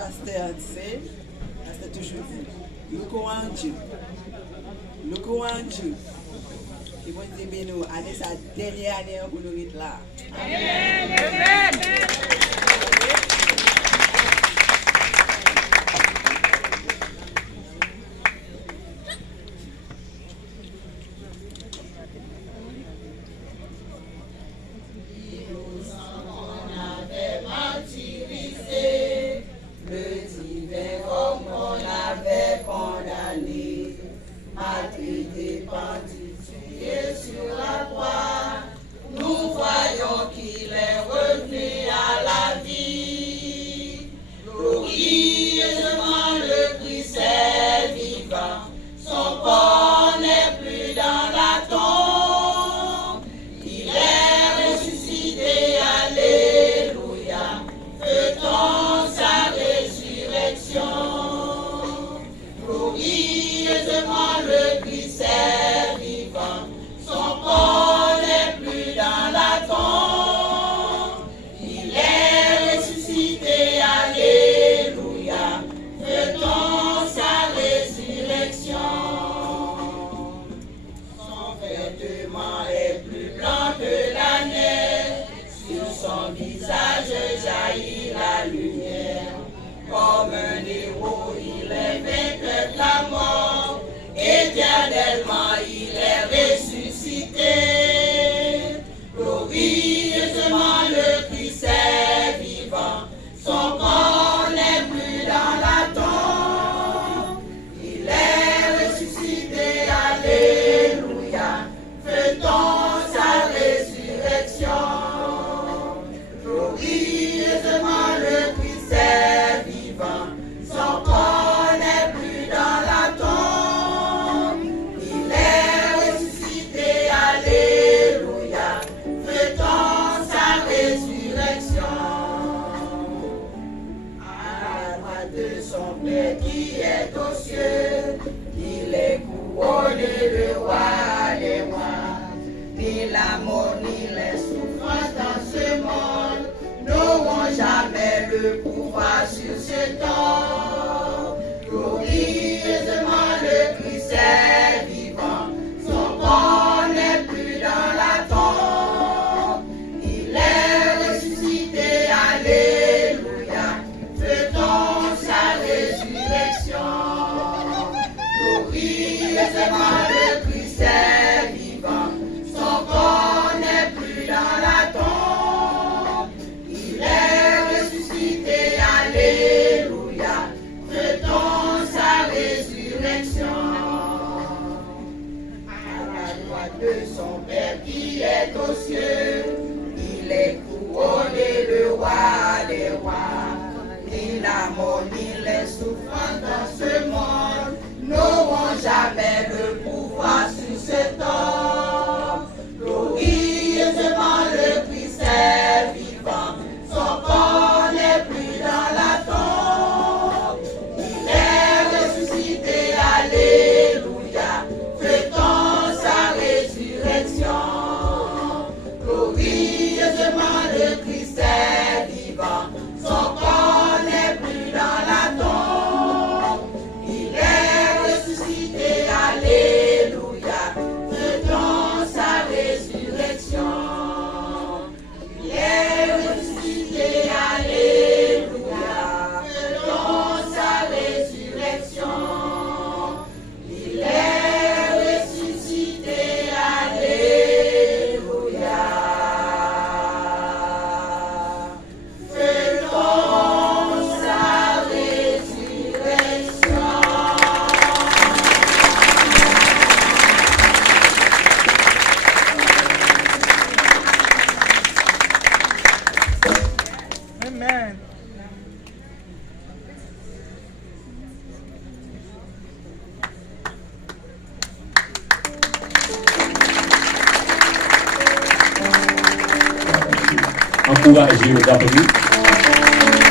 pasteur disait, pasteur toujours dit, look around you. Look around you. Et moi, je dis, nous, année sa dernière année pour nous être là. Amen. Encouragez aux appris,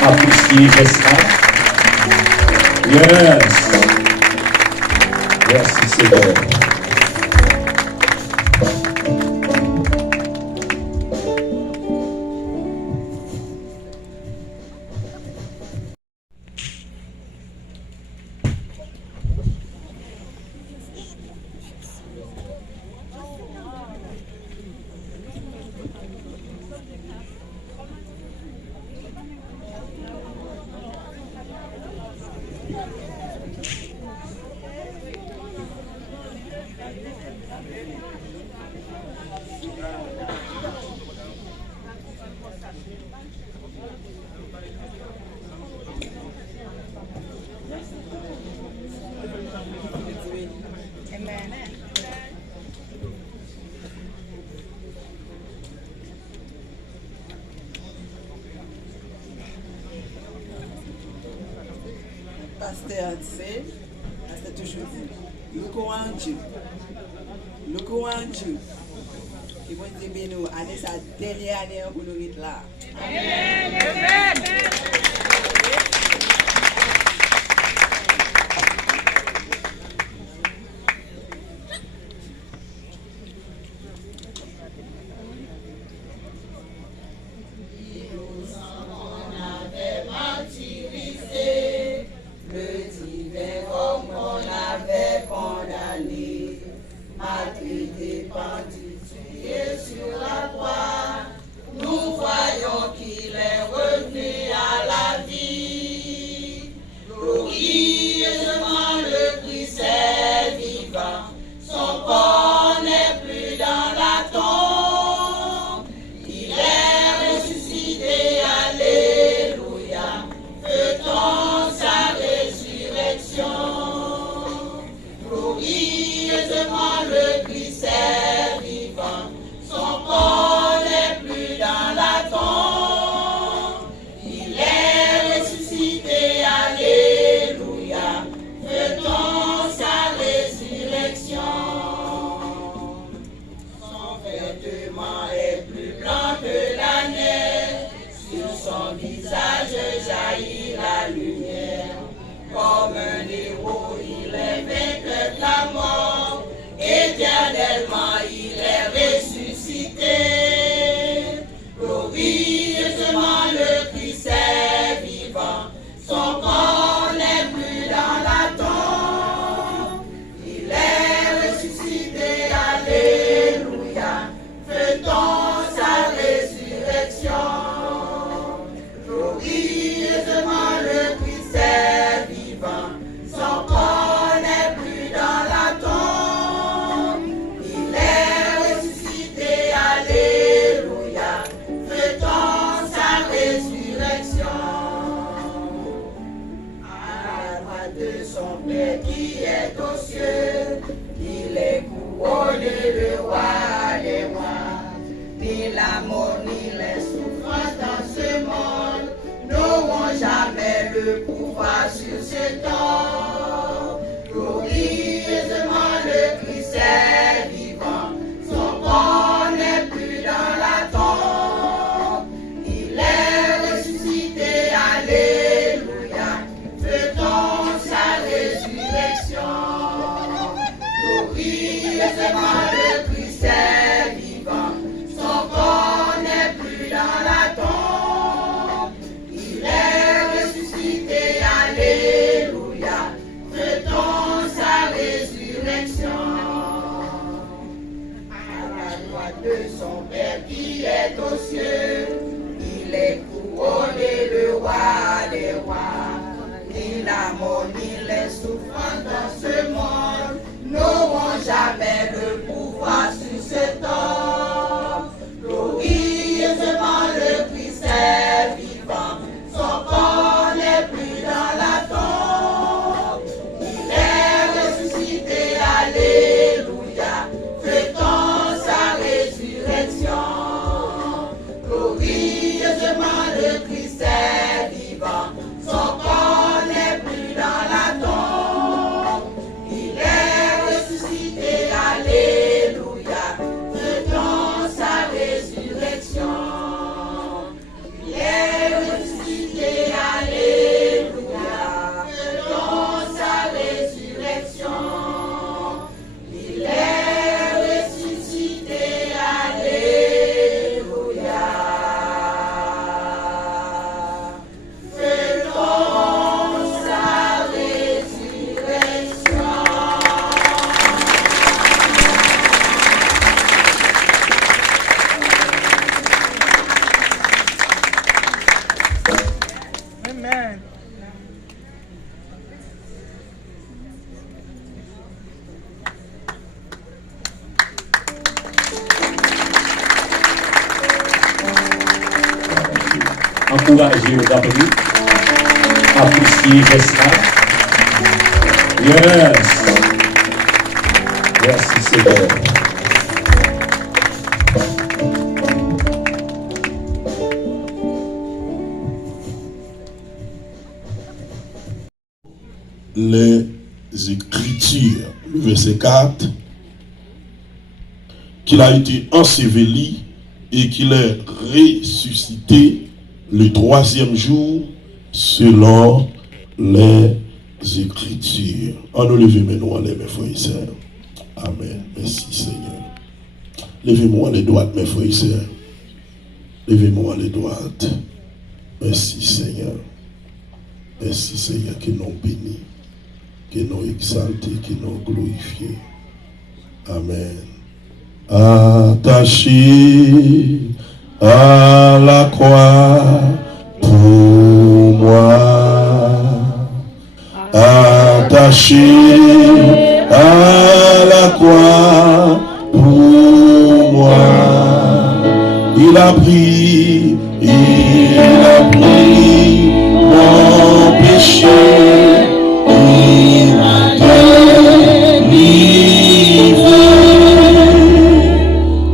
appréciez ça. Yes. Merci Seigneur. pasteur Ansel, pasteur toujours dit, look around you. Look around you. Et bon Dieu béni nous, année sa dernière année pour nous être là. Amen. Encouragez aux applaudissements. Appréciez Vesna. Yes. Merci Seigneur. les Écritures. Le verset 4, qu'il a été enseveli et qu'il est ressuscité le 3e jour selon les Écritures. En nous levez maintenant les mes frères et sœurs. Amen. Merci Seigneur. Levez-moi les droites, mes frères et sœurs. Levez-moi les droites. Merci Seigneur. Merci Seigneur qui nous bénit, qui nous exalté, qui nous glorifie. Amen. Attaché à la croix pour moi. Attaché à la croix pour moi. Il a pris mon péché, il m'a délivré,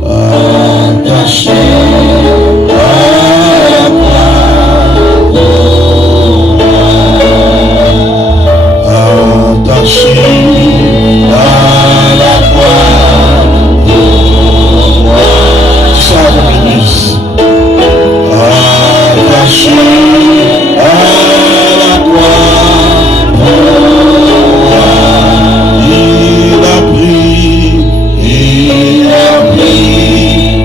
attaché à la croix pour moi, attaché à la croix pour moi. Ça va, ministre. Attaché à la croix pour moi, il a pris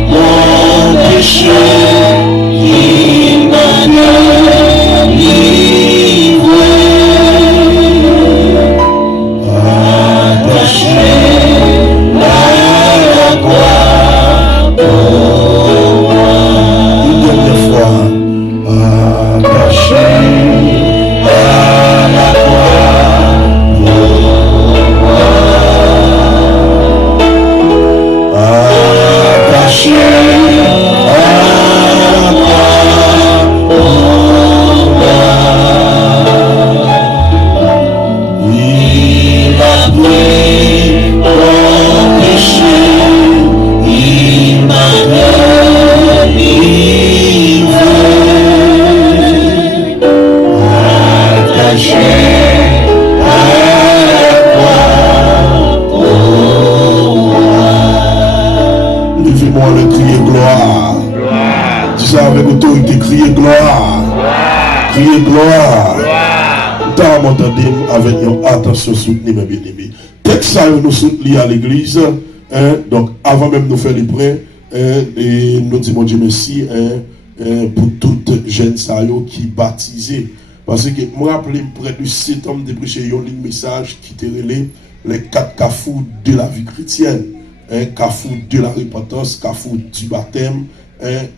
mon péché, il m'a délivré, attaché à la croix pour moi. Une dernière fois. Attaché à la croix pour moi. Attaché à la croix pour moi. Il a pris mon péché, il m'a délivré. Attaché à la croix pour moi. Levez-moi le crier gloire. Dis ça avec autorité, crier gloire. Crier gloire. Dans mon tandem avec une attention soutenue, mes bien-aimés. Texte ça, nous soutenons à l'église. Donc, avant même de faire les prêts, et nous disons Dieu merci pour toutes jeunes qui baptisés. Parce que je me rappelle près de 7 ans de prêcher un message qui était relé les 4 cafous de la vie chrétienne. Cafou de la repentance, cafou du baptême,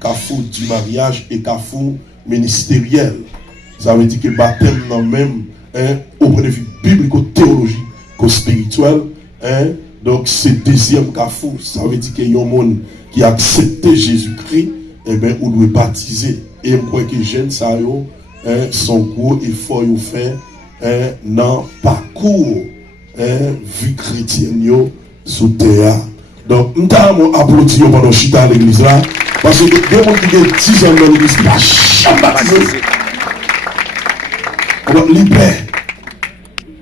cafou du mariage et cafou ministériel. Ça veut dire que le baptême non même au point de vue biblico-théologique spirituel. Donc c'est deuxième cafou. Ça veut dire qu'il y a un monde qui a accepté Jésus-Christ, et bien on doit baptiser. Et je crois que les jeunes son gros effort ils fait dans parcours vie chrétienne sous terre. Donc nous avons applaudi pendant chita à l'église là parce que des gens qui ont 10 ans dans l'église qui n'ont jamais baptisé. On va libérer.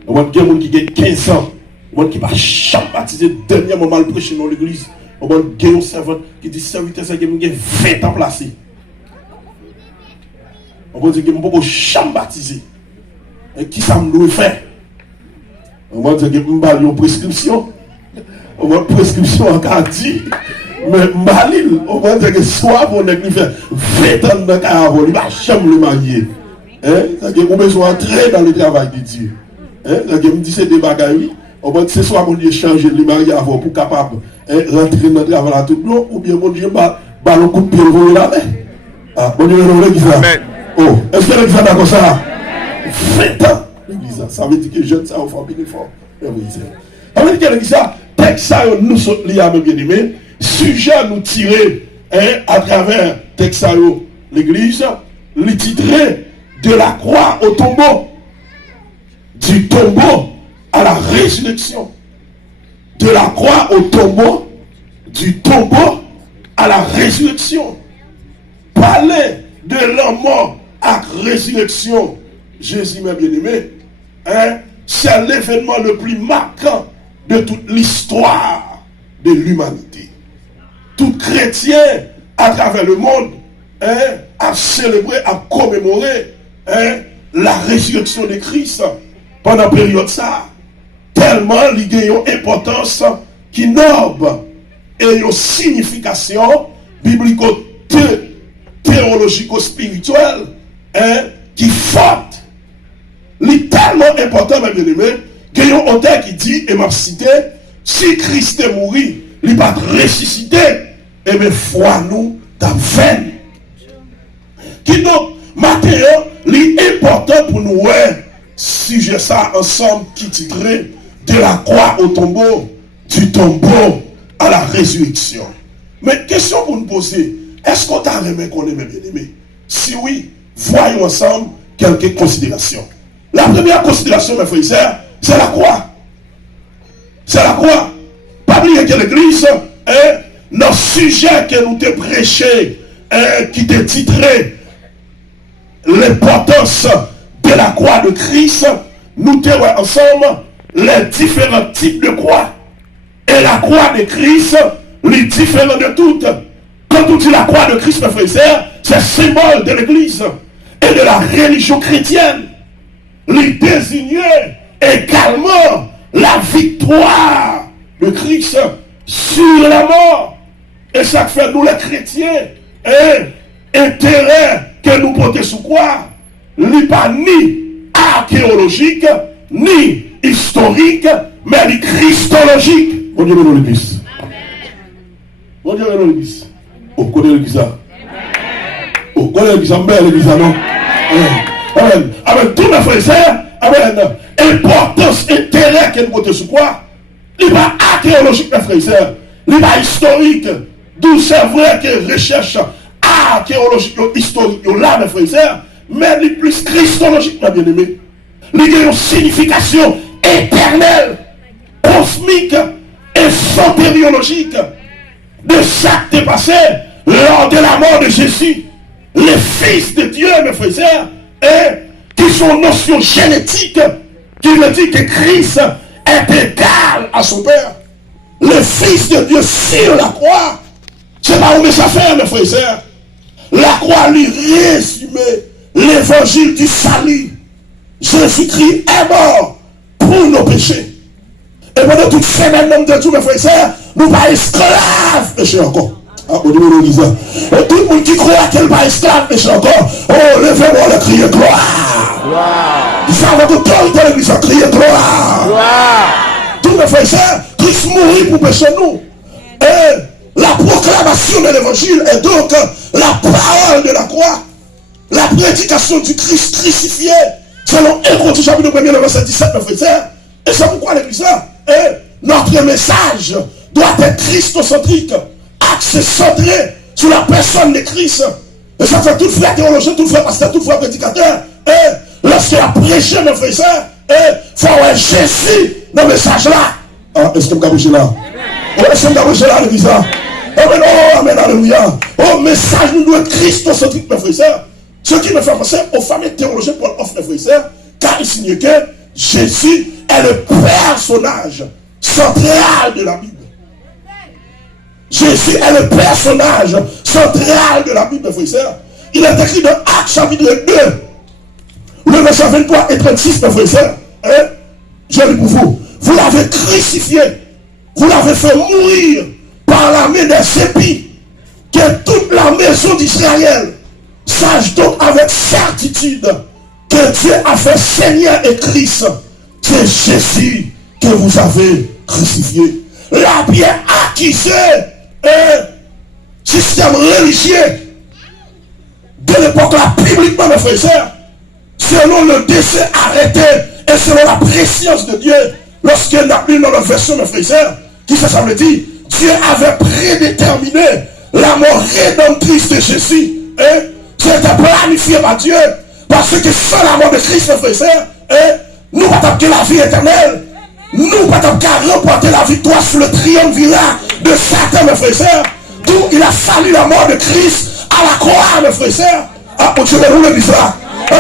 On va des gens qui ont 15 ans, on va qui n'ont jamais baptisé. Dernièrement mal prêché dans l'église. On va des gens qui disent serviteur ça qui ont 20 ans placé. On va dire que je ne peux pas jamais baptiser. Et qui ça me doit faire? On va dire que je ne peux pas une prescription. On va une prescription en quartier. Mais on va dire que soit pour nous faire 20 ans de carrière, il ne va jamais le marier. C'est-à-dire qu'on a besoin d'entrer dans le travail de Dieu. C'est-à-dire que je dis c'est des bagailles. On va dire que soit pour lui changer le mariage avant pour capable rentrer dans le travail à tout le monde, ou bien mon Dieu va le coup de pied au la main. Ah, bon Dieu, Amen. Oh, est-ce que l'église est d'accord ça? 20 ans, l'église, ça veut dire que les jeunes, ça va faire bien fort. Ça veut dire que l'église, texte ça, nous sommes liés à mes bien-aimés, sujet nous tirer à travers texte ça, l'église, le titré de la croix au tombeau, du tombeau à la résurrection, de la croix au tombeau, du tombeau à la résurrection. Parler de la mort à résurrection. Jésus, mes bien-aimés, c'est l'événement le plus marquant de toute l'histoire de l'humanité. Tout chrétien à travers le monde a célébré, a commémoré la résurrection de Christ pendant la période ça. Tellement il y a une importance qui noble et une signification biblico-théologico-spirituelle qui forte. C'est tellement important, mes bien-aimés, qu'il y a un auteur qui dit, et m'a cité, si Christ est mort, il n'est pas ressuscité, et bien, foi nous dans vaine. Qui donc, maintenant, l'important pour nous, si j'ai ça ensemble, qui titrait de la croix au tombeau, du tombeau à la résurrection. Mais question pour nous poser, est-ce qu'on t'a aimé qu'on est bien aimé? Si oui, voyons ensemble quelques considérations. La première considération, mes frères et sœurs, c'est la croix. C'est la croix. Pas oublier que l'église, notre sujet que nous te prêché, qui te titré l'importance de la croix de Christ, nous te voyons ensemble les différents types de croix. Et la croix de Christ, les différents de toutes. Quand on dit la croix de Christ, mes frères et sœurs, c'est symbole de l'église et de la religion chrétienne. Il désignait également la victoire de Christ sur la mort. Et ça fait nous les chrétiens intérêt que nous portons sous quoi? Il n'est pas ni archéologique, ni historique, mais il est christologique. Bon Dieu, nous l'église. Bon Dieu, nous l'église. Oh, connaît l'église. Oh, connaît l'église. Belle l'église, non? Amen. Amen. Tous mes frères et sœurs, amen. Importance, intérêt que nous portons sous quoi? Il n'est pas archéologique, mes frères et sœurs. Il n'est pas historique. D'où c'est vrai que recherche archéologique, historique, là, mes frères et sœurs, mais il est plus christologique, mes bien-aimés. Il y a une signification éternelle, cosmique et sotériologique de ça qui est passé lors de la mort de Jésus. Les fils de Dieu, mes frères et sœurs, qui sont notions génétiques, qui me dit que Christ est égal à son Père. Le Fils de Dieu sur la croix, c'est pas où ça fait, mes frères et sœurs. La croix lui résume l'évangile du salut. Jésus-Christ est mort pour nos péchés. Et pendant toute semaine, de tout, mes frères et sœurs, nous ne sommes pas esclaves péché encore. Ah, au niveau de l'Église. Et tout le monde qui croit qu'elle va esclave péché encore, oh, levez-moi le crier gloire. Gloire. Ils savent que tout le l'Église a crié gloire. Gloire. Tous mes frères et sœurs, Christ mourit pour pécher nous. Et la proclamation de l'évangile est donc la parole de la croix. La prédication du Christ crucifié. Selon 1 Corinthiens chapitre 1 verset 17, mes frères et sœurs. Et c'est pourquoi l'Église, notre message doit être christocentrique, axé centré sur la personne de Christ. Et ça fait tout frère théologien, tout frère pasteur, tout frère prédicateur. Lorsqu'il a prêché, mes frères et sœurs, il faut avoir Jésus dans le message là. Ah, est-ce que vous avez prêché là? Est-ce que vous avez prêché là, l'Église? Amen, oh, amen, alléluia. Oh, message nous doit être christocentrique, mes frères et sœurs. Ce qui me fait penser aux fameux théologiens Paul Hoff, mes frères et sœurs, car il signe que Jésus est le personnage central de la Bible. Jésus est le personnage central de la Bible, mes frères et sœurs. Il est écrit dans Actes chapitre 2, le verset 23 et 36, mes frères et sœurs. Je lis pour vous. Vous l'avez crucifié, vous l'avez fait mourir par la main des épis, que toute la maison d'Israël sache donc avec certitude que Dieu a fait Seigneur et Christ. C'est Jésus que vous avez crucifié. La bien accusé système religieux de l'époque là, publiquement, mes frères et sœurs, selon le décès arrêté et selon la préscience de Dieu, lorsqu'il n'a plus dans la version, mes frères et sœurs, qui ça veut dire, Dieu avait prédéterminé la mort rédemptrice de Jésus. C'était planifié par Dieu, parce que sans la mort de Christ, mes frères et sœurs, nous ne pouvons pas la vie éternelle. Nous ne pouvons pas remporter la victoire sur le triumvirat de Satan, mes frères et sœurs. D'où il a fallu la mort de Christ à la croix, mes frères et sœurs. Ah, on se déroule le bizarre. Oh,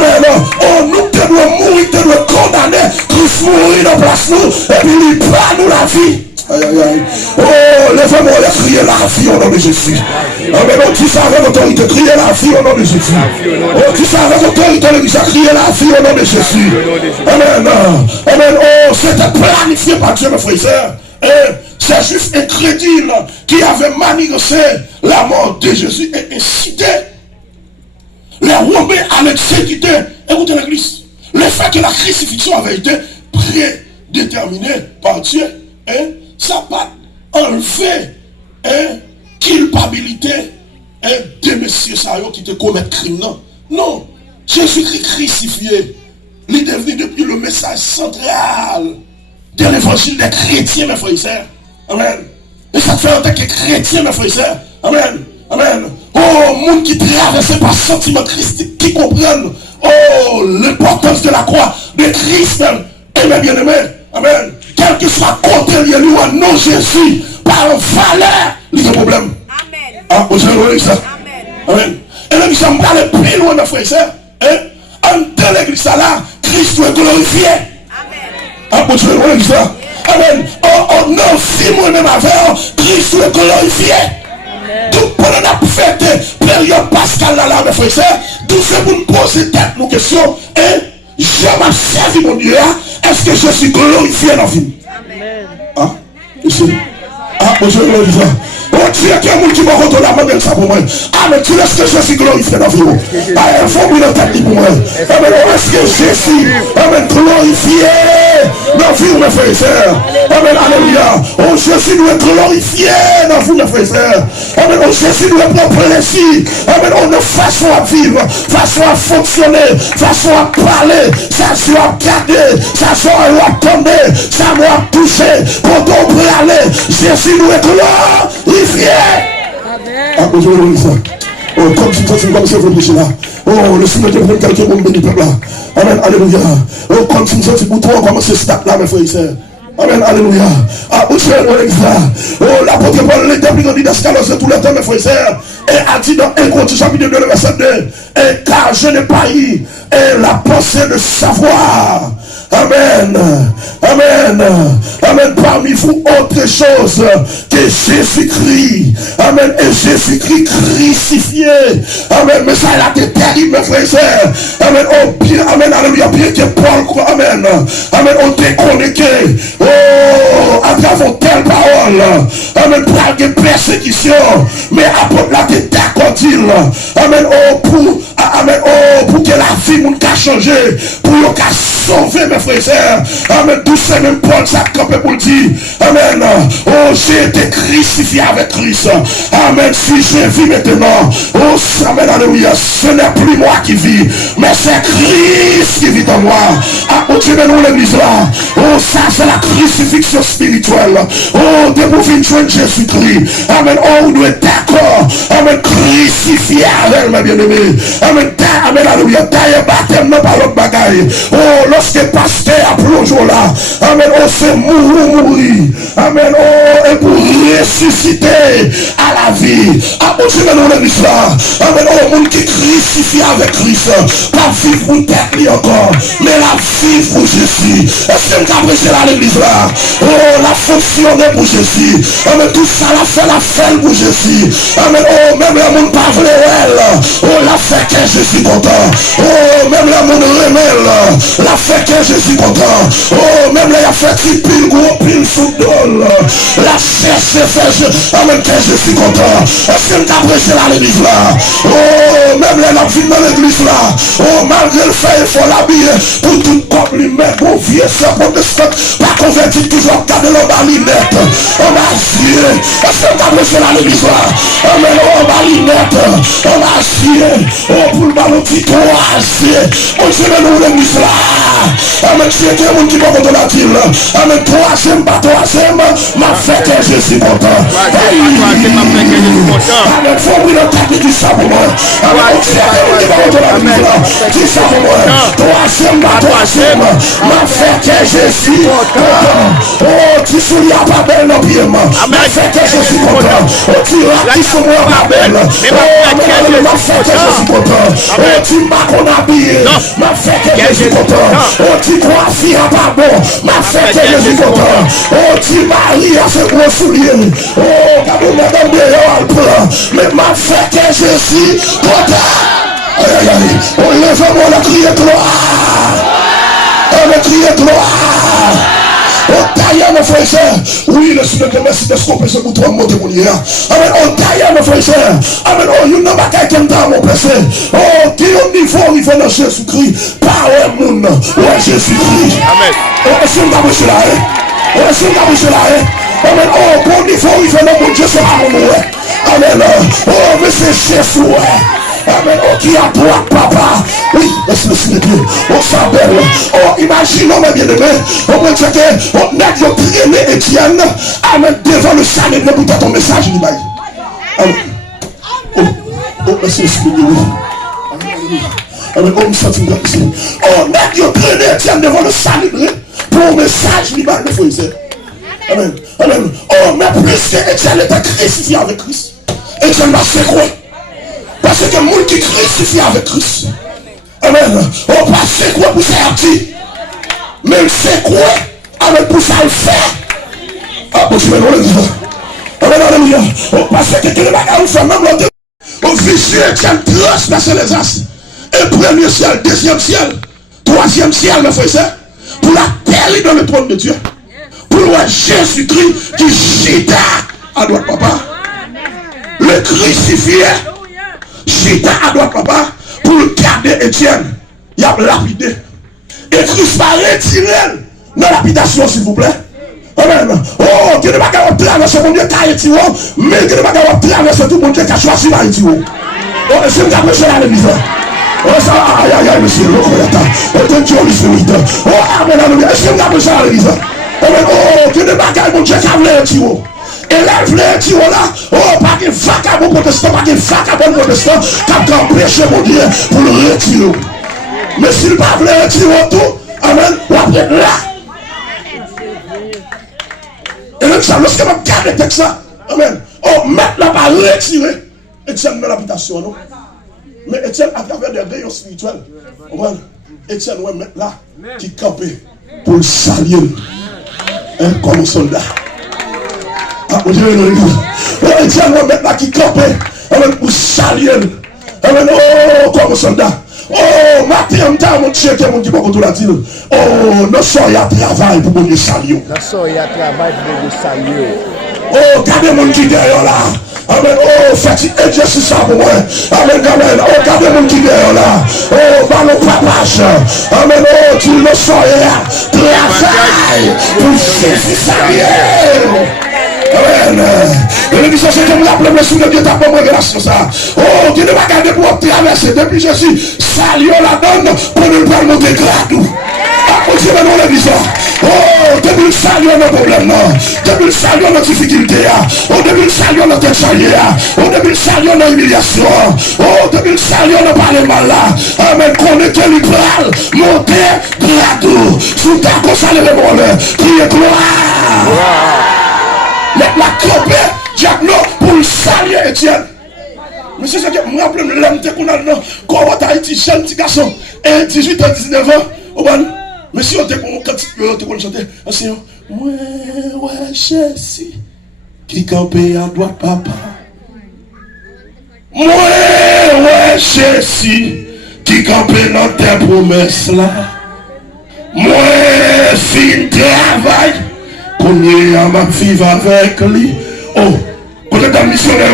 nous devons mourir, nous devons condamner, crucifier Christ mourit dans place nous, et puis il prend nous la vie. Aïe, aïe, aïe. Oh, lèvez-moi et criez la vie au nom de Jésus. Amen. Oh, qui ça avec autorité, criez la vie au nom de Jésus. Oh, qui ça avec autorité, criez la vie au nom de Jésus. Amen. Amen. Oh, c'était planifié par Dieu, mes frères et sœurs. C'est juste un crédit qui avait manigacé la mort de Jésus et incité les Romains à l'exécuter. Écoutez l'église. Le fait que la crucifixion avait été prédéterminée par Dieu, ça n'a pas enlevé culpabilité de messieurs qui te commettent crime. Non. Jésus-Christ crucifié, il est devenu depuis le message central de l'évangile des chrétiens, mes frères et sœurs. Amen. Et ça fait en tant que chrétien, mes frères et sœurs. Amen. Amen. Oh, monde qui traverse par sentiment christique, qui comprennent l'importance de la croix de Christ. Et mes bien-aimés. Amen. Quel que soit côté lié lui ou non Jésus, par valeur, il y a un problème. Amen. Ah, vous avez ça. Amen. Et là, nous sommes allés plus loin, mes frères et sœurs. En de l'église là, Christ est glorifié. Amen. Ah, vous avez ça. Amen. Oh, non, si moi-même avec Christ est glorifié. Tout pendant la fête, période pascale là, mes frères et sœurs, tout ce pour nous poser tête nos questions. Je m'en servi mon Dieu. Est-ce que je suis glorifié dans la vie? Amen. Ah, ici. Ah, je vais dire ça. Oh Dieu, il y a un monde qui m'a retourné à demander ça pour moi. Ah, mais tu laisses que je suis glorifié dans la vie. Ah, il faut que je tête pour moi. Amen. Est-ce que je suis glorifié dans la vie, mes frères et sœurs? Amen. Alléluia. Oh, Jésus nous est glorifié dans la vie, mes frères et sœurs. Amen. Oh, Jésus nous est propre ici. Amen. On a façon à vivre, façon à fonctionner, façon à parler, façon à garder, façon à attendre, ça à toucher. Quand on peut aller, Jésus nous est glorifié. Ah, je vais vous dire ça. Oh, comme si vous commencez à vous prêcher là. Oh, le Seigneur Dieu, quelqu'un pour me bénir, peuple là. Amen, alléluia. Oh, comme si vous bouton commencez à se taper là, mes frères et sœurs. Amen, alléluia. Ah, vous savez, oh, l'apôtre Paul l'établit dans l'idascalos de tout le temps, mes frères et sœurs. Et a dit dans 1 Corinthiens chapitre 2, verset 2. Et car je n'ai pas eu la pensée de savoir. Amen. Amen. Amen. Parmi vous, autre chose que Jésus-Christ. Amen. Et Jésus-Christ crucifié. Amen. Mais ça, il a été terrible, mes frères et sœurs. Amen. Oh, bien. Amen. Alléluia. Bien que Paul croit. Amen. Amen. On déconnecté. Oh, à travers telle parole. Amen. Par des persécutions. Mais après, là, t'es d'accord, dit. Amen. Oh, pour. Amen. Oh, pour que la vie nous a changé. Pour qu'on sauver, mes frères et sœurs. Amen. Tout ça, même Paul s'est campé pour le dire. Amen. Oh, j'ai été crucifié avec Christ. Amen. Si je vis maintenant. Oh, amen. Alléluia. Ce n'est plus moi qui vis. Mais c'est Christ qui vit en moi. Ah, oh, Dieu, nous l'église là. Oh, ça, c'est la crucifixion spirituelle. Oh, de vous venir joindre Jésus-Christ. Amen. Oh, nous sommes d'accord. Amen. Crucifié avec mes bien-aimés. Amen. Amen. Alléluia. Taille baptême, non pas l'autre bagaille. Oh, lorsque pasteur a plongé là. Amen. Oh, c'est mourir. Amen. Oh, et pour ressusciter à la vie. Ah, oh, Dieu, nous l'église là. Amen. Oh, monde qui crucifie avec Christ. Pas vivre pour tête encore. Mais la vie pour Jésus. Est-ce que vous prêché à l'église là? Oh, la fonctionner pour Jésus. Amen. Tout ça, la fait pour Jésus. Amen. Oh, même le monde pas vrai elle. Oh, la fait que je suis content. Oh, même le monde remèle. La fait que je suis content. Oh, même la fait pile gros pile sous dol. La cherche fait. Amen. Que je suis content. Est-ce que vous prêché à l'église là? Oh, même la vie dans l'église là. Oh, malgré le fait, il faut l'habiller pour tout comme lui mettre. Bon vieux soeur protestant, pas converti, toujours garder le balinette. On m'a assuré. Est-ce que t'as prêché à l'église là? Amen. Oh, balinette. On m'a assuré. Oh, pour le ballon qui croise. On se met dans l'église là. Amen. C'est un monde qui va contre la ville. Amen. Troisième, pas troisième. Ma fête, je suis content. Amen. Faut ouvrir le tapis du sang pour moi. Amen. C'est un monde qui va contre la ville. Qui ça pour moi? troisième, m'a fait que je suis content. Oh, tu souviens pas belle dans le pied, m'a fait que je suis content. Oh, tu souviens pas belle. Oh, m'a fait que je suis content. Oh, tu m'as qu'on habillé, m'a fait que je suis content. Oh, tu crois fille à pas bon, m'a fait que je suis content. Oh, tu maries à ce gros soulier. Oh, quand on m'a donné un plan, mais m'a fait que je suis content. On lève-moi la crier gloire. On le crier gloire. On taille mon frère et soeur. Oui, le Seigneur te merci de ce qu'on peut se bouton en monter mon hier. Amen. On taille mon frère et soeur. Amen. Oh, il n'y a pas quelqu'un dans mon péché. Oh, qui est au niveau dans Jésus-Christ. Pas un monde. Ouais, Jésus-Christ. Amen. Oh, est-ce qu'on va boucher là? Oh, est-ce qu'on va boucher là? Amen. Oh, bon niveau, il fait le bon Dieu, c'est pas mon ouais. Amen. Oh, mais c'est Jésus, ouais. Amen. Oh, qui a droit, papa. Oui, laisse le signe de Dieu. On s'appelle. Oh, imaginons, mes bien-aimés. On va dire que on a de prier Étienne. Amen. Devant le salut de l'écoute ton message, il va. Amen. Oh, laisse le signe de Dieu. Amen. Oh, me sens ici. Oh, on a de prier Étienne devant le salut pour un message, il va. Amen. Amen. Oh, mais plus que Étienne était crucifié avec Christ. Étienne va se croire. Parce que le monde qui crucifie avec Christ. Amen. On passe quoi pour ça dit. Mais c'est quoi avec pour ça le faire. Ah, bon, je vais le dire. Amen, alléluia. On passe que le bagage fait même l'autre. On vit Étienne transpercer les astres. Et premier ciel, deuxième ciel, troisième ciel, mes frères, pour la terre dans le trône de Dieu. Pour voir Jésus-Christ qui chita à droite papa. Le crucifié. Chita à droite papa pour le garder Étienne. Il a lapidé. Et Christ va retirer dans lapidation s'il vous plaît. Amen. Oh, Dieu ne va pas traverser mon Dieu qui a été mais Dieu ne va pas traverser tout mon Dieu qui a choisi Haïti. Oh, c'est une approche à l'église. Oh, ça, aïe, aïe, aïe, monsieur, le croyata. Oh, Dieu, le spirit. Oh, amen, amen. Est-ce que vous approche à l'église? Amen. Oh, Dieu ne va pas mon Dieu qui a Haïti. Et là, vous voulez là, oh, pas de vagabond protestant, pas de vagabond protestant, qui a empêché mon Dieu pour le retirer. Mais s'il ne va pas le retirer tout, amen, on va être là. Et même ça, lorsque je garde le texte, amen, oh, maintenant, pas retirer. Étienne met l'habitation, non? Mais Étienne, à travers des rayons spirituels, Étienne, ouais, maintenant, là, qui campait pour le saluer, comme un soldat. Ah, mon Dieu, oh, Étienne, maintenant qui campait, pour saluer, oh, comme un soldat. Oh, matin, mon Dieu, qui est mon Dieu, pour tout la dire. Oh, nous sommes à travail pour mon saluer. Nous sommes à travail pour mon saluer. Oh, gardez mon Dieu derrière là. Amen. Oh, faites exercice ça pour moi. Amen. Amen. Oh, gardez mon Dieu derrière là. Oh, ballon papage. Amen. Oh, tu le sens là. Travail pour Jésus saluer. Amen. Et le dit c'est comme la pleine sous le Dieu t'a pas moins grâce comme ça. Oh, Dieu ne va garder pour traverser depuis Jésus. Salut la donne pour ne pas monter grade. Ah, mon Dieu, non, la ça. Oh, depuis le salut, on a un problème, non. Depuis le salut, on a difficulté. Oh, depuis le salut, on a téléchargé. Oh, depuis le salut, on a humiliation. Oh, depuis le salut, on a parlé mal là. Amen. Qu'on était libéral, monter grade. Sous ta console le monde. Priez gloire. La copie, diable, pour le saluer Étienne. Mais c'est ça que je me rappelle, qu'on a le quand on a été jeune petit garçon, 18 ans, 19 ans, mais si on était comme chanter, ouais, Jésus, qui campait à droite, papa. Ouais, Jésus, qui campait dans tes promesses là. Moi, fin travail. Qu'on est à ma vivre avec lui. Oh, qu'on est dans le missionnaire.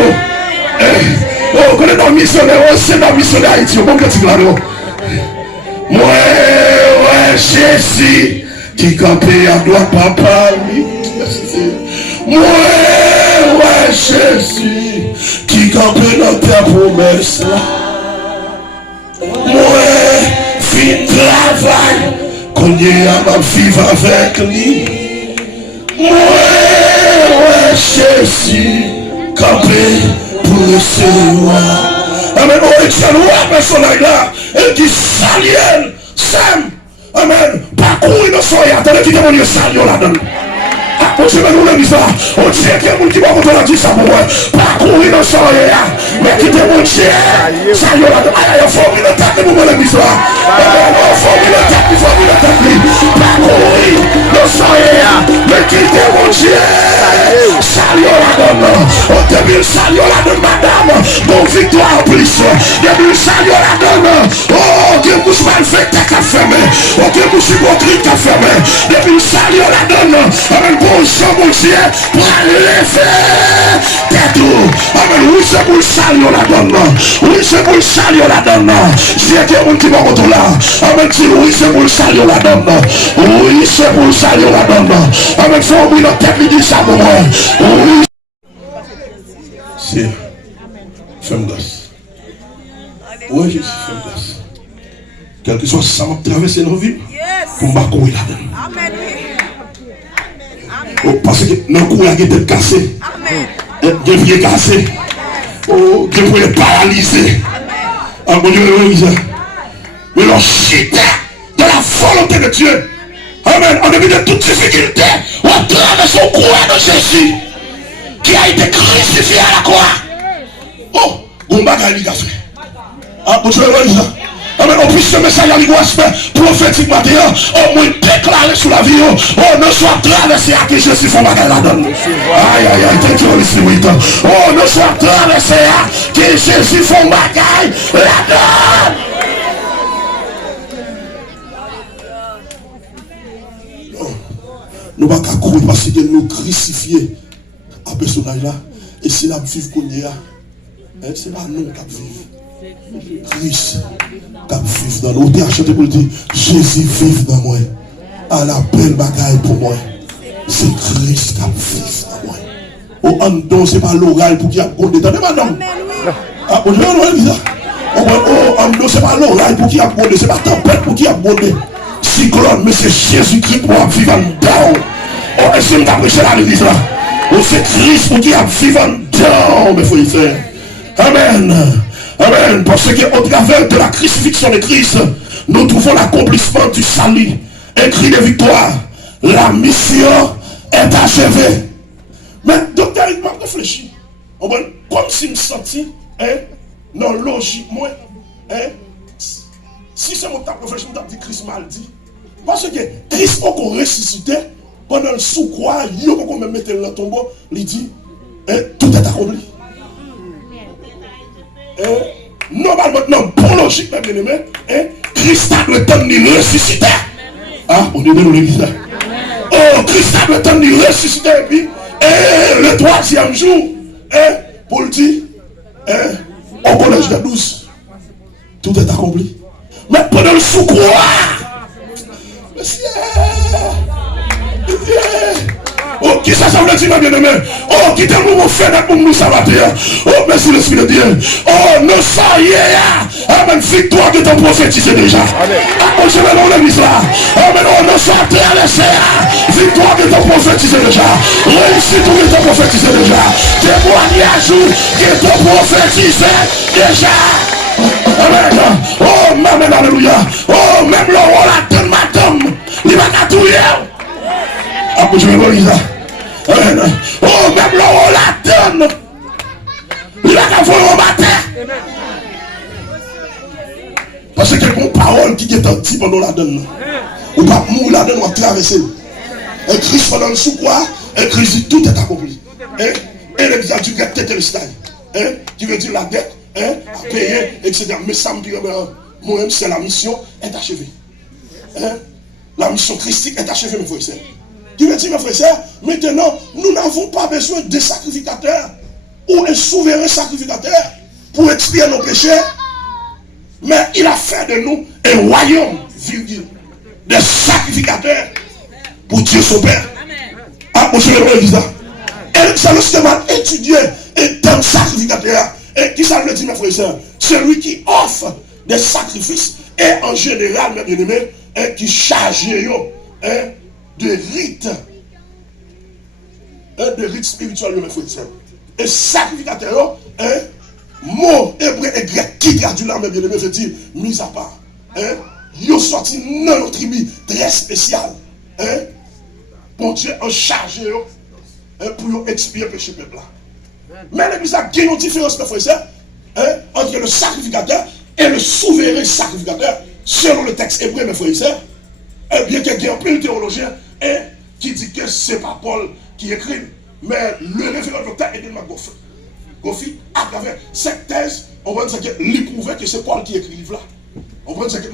Oh, qu'on est dans le missionnaire. C'est dans le missionnaire Haïti. Bon, que tu l'as. Moi, ouais, Jésus, qui campait à droite, papa. Moi, ouais, Jésus, qui campait dans ta promesse là. Moi, fin travail. Qu'on est à ma vivre avec lui. Ouais, Jésus, campé pour le Seigneur. Amen. Oh, Étienne, ouais, personnage là, et qui salue Sam, amen, parcourir dans son yard, attendez, qui témoigne ça, yo là-dedans. Ah, on se met nous dans l'histoire. On dit qu'il y a des gens qui vont la dire ça pour moi. Parcourir dans son yard, mais qui témoigne ça, yo là-dedans. Ah, il faut qu'il attaque pour moi dans l'histoire. Il faut qu'il attaque, il faut qu'il attaque. Parcourir dans son yard, mais qui témoigne ça, yo là-dedans. On début ça, yo là-dedans, madame. Bon victoire en plus. Début ça, yo là-dedans. Oh, que bouche mal fait, t'as qu'à fermer. Oh, que bouche hypocrite t'as fermé. Début ça, yo là-dedans. Amen, bon sang, mon Dieu, pour aller faire tête. Amen, oui, c'est pour le salut là-dedans. Oui, c'est pour le salut là-dedans. J'ai été mon petit baroto là. Amen, oui, c'est pour le salut là-dedans. Oui, c'est pour le salut là-dedans. Amen, faut oublier notre tête, lui dit ça pour moi. Oui. C'est femme gosse. Oui, je suis femme gosse. Quel que soit ça, m'a traversé nos vies pour m'accourir là-dedans. Amen, oui. Oh, parce que nos coups là, ils étaient cassés. Des pieds cassés. Oh, des pieds paralysés. Ah, mon Dieu, mais leur chute de la volonté de Dieu. Amen. En début de toute difficulté, on traverse au croix de Jésus qui a été crucifié à la croix. Oh, bon bagage, les fait. Ah, mon Dieu, amen, on puisse ce message à l'iguaspect prophétique matin, au moins déclarer sur la vie, oh, ne soit traversé à que Jésus fait bagage la donne. Aïe, aïe, aïe, thank you, Holy Spirit. Oh, ne soit traversé à que Jésus fait bagage la donne. Nous ne pouvons pas courir parce que nous crucifiés à ce personnage là. Et si nous vivons qu'on y a, c'est pas nous qui vivons. Christ qui vit dans nous. On a chanté pour le dire, Jésus vit dans moi. À la belle bagaille pour moi. C'est Christ qui vit dans moi. Au andon, ce n'est pas l'oral pour qui a bondé. T'as pas non? Ah, on dit ça. Au andon, ce n'est pas l'oral pour qui a bondé. Ce n'est pas tempête pour qui a bondé. Cyclone, mais c'est Jésus-Christ pour vivre dedans. Oh, est-ce que nous avons prêché à l'église là? Oh, c'est Christ pour qui a vivre dedans, mes frères et sœurs. Amen. Amen. Parce qu'au travers de la crucifixion de Christ, nous trouvons l'accomplissement du salut. Écrit de victoire. La mission est achevée. Mais docteur, il m'a réfléchi. Comme si je me sentis, non, logiquement, si c'est mon temps réfléchi, je me dis Christ m'a dit. Parce que Christ a ressuscité pendant le sous-croix, il a même mettre dans le tombeau, il dit, tout est accompli. Normalement, non, pour logique, mes bien-aimés, Christ a le temps de ressusciter. Ah, on est dans l'église là. Oh, Christ a le temps de ressusciter, et puis, le troisième jour, pour le dire, au collège de 12, tout est accompli. Mais pendant le sous-croix, monsieur, oh, qui ça veut dire, ma bien-aimée? Oh, qui t'a nous fait pour nous sabater? Oh, merci l'Esprit de Dieu. Oh, nous sommes amen, victoire que t'as prophétisé déjà. Ah, je vais dans l'église là. Amen, oh, nous sommes traversés. Victoire que t'as prophétisé déjà. Réussite que t'as prophétisé déjà. Témoignage que t'as prophétisé déjà. Amen. Oh, amen, alléluia. Oh, même le rôle à donne madame. Il va qu'à tout hier. Ah, je vais voir ça. Amen. Oh, même le rôle à donne. Il va qu'à voir au matin. Parce que quelqu'un parole qui est un petit pendant la donne. Ou pas mourir la donne, on va traverser. Et Christ pendant le sous-croix, et Christ dit tout est accompli. Et l'exemple du grec tételestai. Qui veut dire la dette. À payer, etc. Mais ça me dit, moi-même, c'est la mission est achevée. La mission christique est achevée, mes frères et sœurs. Qui veut dire, mes frères et sœurs, maintenant, nous n'avons pas besoin de sacrificateurs ou un souverain sacrificateur pour expier nos péchés. Mais il a fait de nous un royaume, virgule, de sacrificateurs pour Dieu son Père. Ah, moi, je vais dire ça. Et c'est lorsque m'a étudié un terme sacrificateur. Et qui ça veut dire, mes frères et sœurs? Celui qui offre des sacrifices et en général, mes bien-aimés, qui charge de rites. De rites spirituels, mes frères et sœurs. Et sacrificateur, mot hébreu et grec qui traduit là, mes bien-aimés, veut dire mis à part. Ils sont sortis dans notre tribu très spécial. Hein? Bon Dieu a chargé pour expier le péché peuple là. Mais l'église a gagné une différence, mes frères et sœurs, entre le sacrificateur et le souverain sacrificateur, selon le texte hébreu, mes frères et sœurs. Bien qu'il y ait un peu de théologien qui dit que ce n'est pas Paul qui écrit, mais le révérend docteur Edmond Goffy, à travers cette thèse, on va dire qu'il prouvait que c'est Paul qui écrit le livre là. On va dire que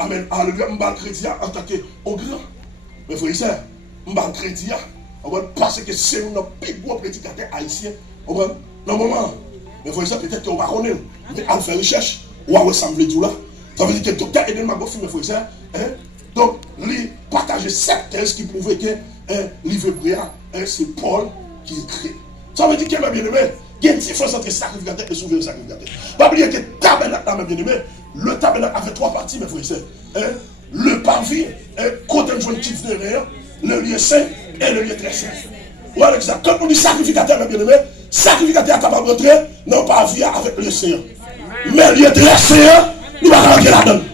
Amen, alléluia, m'bal crédit en tant que au grand. Mes frères et sœurs, m'bal crédit, parce que c'est un plus gros prédicateur haïtien. Normalement, mes frères et sœurs, peut-être qu'on va connaître, mais à faire recherche, ou à ressembler tout là. Ça veut dire que le docteur Edmond Goffy, mes frères et sœurs, donc, il partageait cette thèse qui prouvait que livre hébreu, c'est Paul qui écrit. Ça veut dire que, mes bien-aimés, il y a une différence entre sacrificateur et souverain sacrificateur. Pas oublier que le tabernacle, mes bien-aimés, le tabernacle avait trois parties, mes frères et sœurs. Le parvis, côté de joint qui derrière, le lieu saint et le lieu très saint. Voilà exact. Quand on dit sacrificateur, mes bien-aimés, sacrificateur est capable d'entrer dans le parvis avec le lieu saint. Mais le lieu très saint, nous allons rentrer là-dedans.